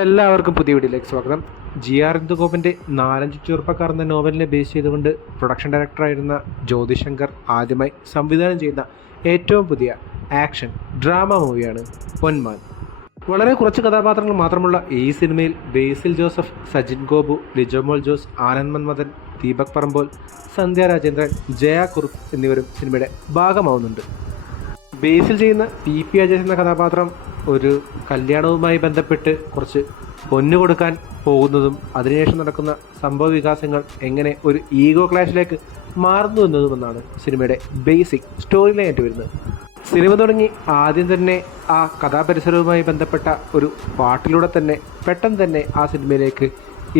എല്ലാവർക്കും പുതിയ വീഡിയോയിലേക്ക് സ്വാഗതം. GR ഇന്ദുഗോപൻ്റെ 4-5 ചെറുപ്പക്കാർ എന്ന നോവലിനെ ബേസ് ചെയ്തുകൊണ്ട് പ്രൊഡക്ഷൻ ഡയറക്ടറായിരുന്ന ജ്യോതിശങ്കർ ആദ്യമായി സംവിധാനം ചെയ്യുന്ന ഏറ്റവും പുതിയ ആക്ഷൻ ഡ്രാമ മൂവിയാണ് പൊന്മാൻ. വളരെ കുറച്ച് കഥാപാത്രങ്ങൾ മാത്രമുള്ള ഈ സിനിമയിൽ ബേസിൽ ജോസഫ്, സജിൻ ഗോപു, ലിജോമോൾ ജോസ്, ആനന്ദ് മന്മഥൻ, ദീപക് പറമ്പോൾ, സന്ധ്യ രാജേന്ദ്രൻ, ജയ കുറുപ്പ് എന്നിവരും സിനിമയുടെ ഭാഗമാവുന്നുണ്ട്. ബേസിൽ ചെയ്യുന്ന PP അജയ് എന്ന കഥാപാത്രം ഒരു കല്യാണവുമായി ബന്ധപ്പെട്ട് കുറച്ച് പൊന്നു കൊടുക്കാൻ പോകുന്നതും അതിനുശേഷം നടക്കുന്ന സംഭവ വികാസങ്ങൾ എങ്ങനെ ഒരു ഈഗോ ക്ലാഷിലേക്ക് മാറുന്നു എന്നതുമെന്നാണ് സിനിമയുടെ ബേസിക് സ്റ്റോറി ലൈനായിട്ട് വരുന്നത്. സിനിമ തുടങ്ങി ആദ്യം തന്നെ ആ കഥാപരിസരവുമായി ബന്ധപ്പെട്ട ഒരു പാട്ടിലൂടെ തന്നെ പെട്ടെന്ന് തന്നെ ആ സിനിമയിലേക്ക്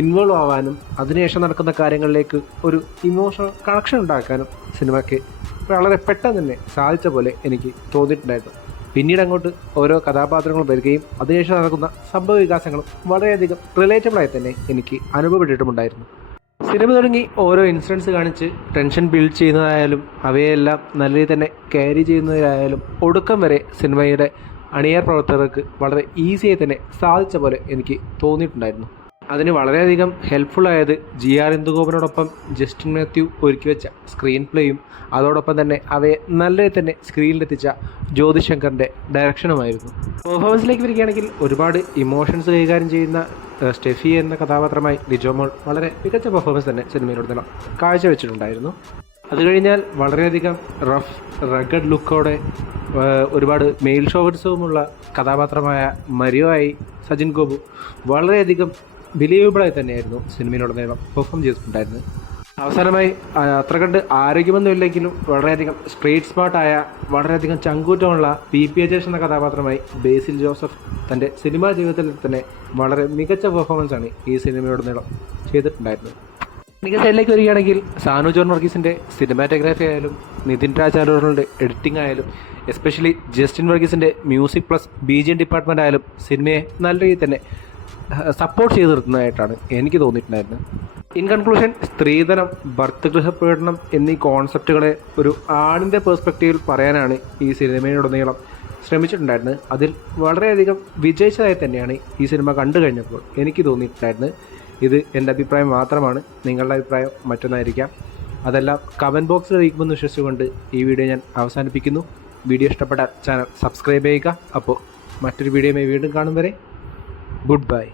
ഇൻവോൾവ് ആവാനും അതിനുശേഷം നടക്കുന്ന കാര്യങ്ങളിലേക്ക് ഒരു ഇമോഷണൽ കണക്ഷൻ ഉണ്ടാക്കാനും സിനിമയ്ക്ക് വളരെ പെട്ടെന്ന് തന്നെ സാധിച്ച പോലെ എനിക്ക് തോന്നിയിട്ടുണ്ടായിരുന്നു. പിന്നീട് അങ്ങോട്ട് ഓരോ കഥാപാത്രങ്ങളും വരികയും അതിനുശേഷം നടക്കുന്ന സംഭവ വികാസങ്ങളും വളരെയധികം റിലേറ്റബിളായി തന്നെ എനിക്ക് അനുഭവപ്പെട്ടിട്ടുമുണ്ടായിരുന്നു. സിനിമ തുടങ്ങി ഓരോ ഇൻസിഡൻസ് കാണിച്ച് ടെൻഷൻ ബിൽഡ് ചെയ്യുന്നതായാലും അവയെല്ലാം നല്ല രീതിയിൽ തന്നെ ക്യാരി ചെയ്യുന്നതിലായാലും ഒടുക്കം വരെ സിനിമയുടെ അണിയർ പ്രവർത്തകർക്ക് വളരെ ഈസിയായി തന്നെ സാധിച്ച പോലെ എനിക്ക് തോന്നിയിട്ടുണ്ടായിരുന്നു. അതിന് വളരെയധികം ഹെൽപ്ഫുള്ളായത് GR ഇന്ദുഗോപനോടൊപ്പം ജസ്റ്റിൻ മാത്യു ഒരുക്കി വെച്ച സ്ക്രീൻ പ്ലേയും അതോടൊപ്പം തന്നെ അവയെ നല്ല തന്നെ സ്ക്രീനിലെത്തിച്ച ജ്യോതിശങ്കറിൻ്റെ ഡയറക്ഷനുമായിരുന്നു. പെർഫോമൻസിലേക്ക് വരികയാണെങ്കിൽ ഒരുപാട് ഇമോഷൻസ് കൈകാര്യം ചെയ്യുന്ന സ്റ്റെഫി എന്ന കഥാപാത്രമായി ലിജോമോൾ വളരെ മികച്ച പെർഫോമൻസ് തന്നെ സിനിമയിലുടനീളം കാഴ്ചവെച്ചിട്ടുണ്ടായിരുന്നു. അത് കഴിഞ്ഞാൽ വളരെയധികം റഗഡ് ലുക്കോടെ ഒരുപാട് മെയിൽ ഷോവർസുമുള്ള കഥാപാത്രമായ മരിയോ ആയി സജിൻ ഗോപു വളരെയധികം ബിലീവബിളായി തന്നെയായിരുന്നു സിനിമയിലുടനീളം പെർഫോം ചെയ്തിട്ടുണ്ടായിരുന്നത്. അവസാനമായി അത്ര കണ്ട് ആരോഗ്യമൊന്നുമില്ലെങ്കിലും വളരെയധികം സ്ട്രീറ്റ് സ്മാർട്ടായ വളരെയധികം ചങ്കൂറ്റമുള്ള PP അജേഷ് എന്ന കഥാപാത്രമായി ബേസിൽ ജോസഫ് തൻ്റെ സിനിമാ ജീവിതത്തിൽ തന്നെ വളരെ മികച്ച പെർഫോമൻസാണ് ഈ സിനിമയോടുനീളം ചെയ്തിട്ടുണ്ടായിരുന്നത്. മികച്ച സൈഡിലേക്ക് വരികയാണെങ്കിൽ സാനു ജോൺ വർഗീസിൻ്റെ സിനിമാറ്റോഗ്രാഫി ആയാലും നിതിൻ രാജ് അരോറയുടെ എഡിറ്റിംഗ് ആയാലും എസ്പെഷ്യലി ജസ്റ്റിൻ വർഗീസിൻ്റെ മ്യൂസിക് പ്ലസ് BGM ഡിപ്പാർട്ട്മെൻ്റ് ആയാലും സിനിമയെ നല്ല രീതിയിൽ തന്നെ സപ്പോർട്ട് ചെയ്ത് നിർത്തുന്നതായിട്ടാണ് എനിക്ക് തോന്നിയിട്ടുണ്ടായിരുന്നത്. ഇൻ കൺക്ലൂഷൻ, സ്ത്രീധനം, ഭർതൃഗൃഹപീഡനം എന്നീ കോൺസെപ്റ്റുകളെ ഒരു ആണിൻ്റെ പേഴ്സ്പെക്റ്റീവിൽ പറയാനാണ് ഈ സിനിമയിലുടനീളം ശ്രമിച്ചിട്ടുണ്ടായിരുന്നത്. അതിൽ വളരെയധികം വിജയിച്ചതായി തന്നെയാണ് ഈ സിനിമ കണ്ടു കഴിഞ്ഞപ്പോൾ എനിക്ക് തോന്നിയിട്ടുണ്ടായിരുന്നത്. ഇത് എൻ്റെ അഭിപ്രായം മാത്രമാണ്, നിങ്ങളുടെ അഭിപ്രായം മറ്റൊന്നായിരിക്കാം. അതെല്ലാം കമൻറ്റ് ബോക്സിൽ അറിയിക്കുമെന്ന് വിശ്വസിച്ചുകൊണ്ട് ഈ വീഡിയോ ഞാൻ അവസാനിപ്പിക്കുന്നു. വീഡിയോ ഇഷ്ടപ്പെട്ടാൽ ചാനൽ സബ്സ്ക്രൈബ് ചെയ്യുക. അപ്പോൾ മറ്റൊരു വീഡിയോയുമായി വീണ്ടും കാണും വരെ ഗുഡ് ബൈ.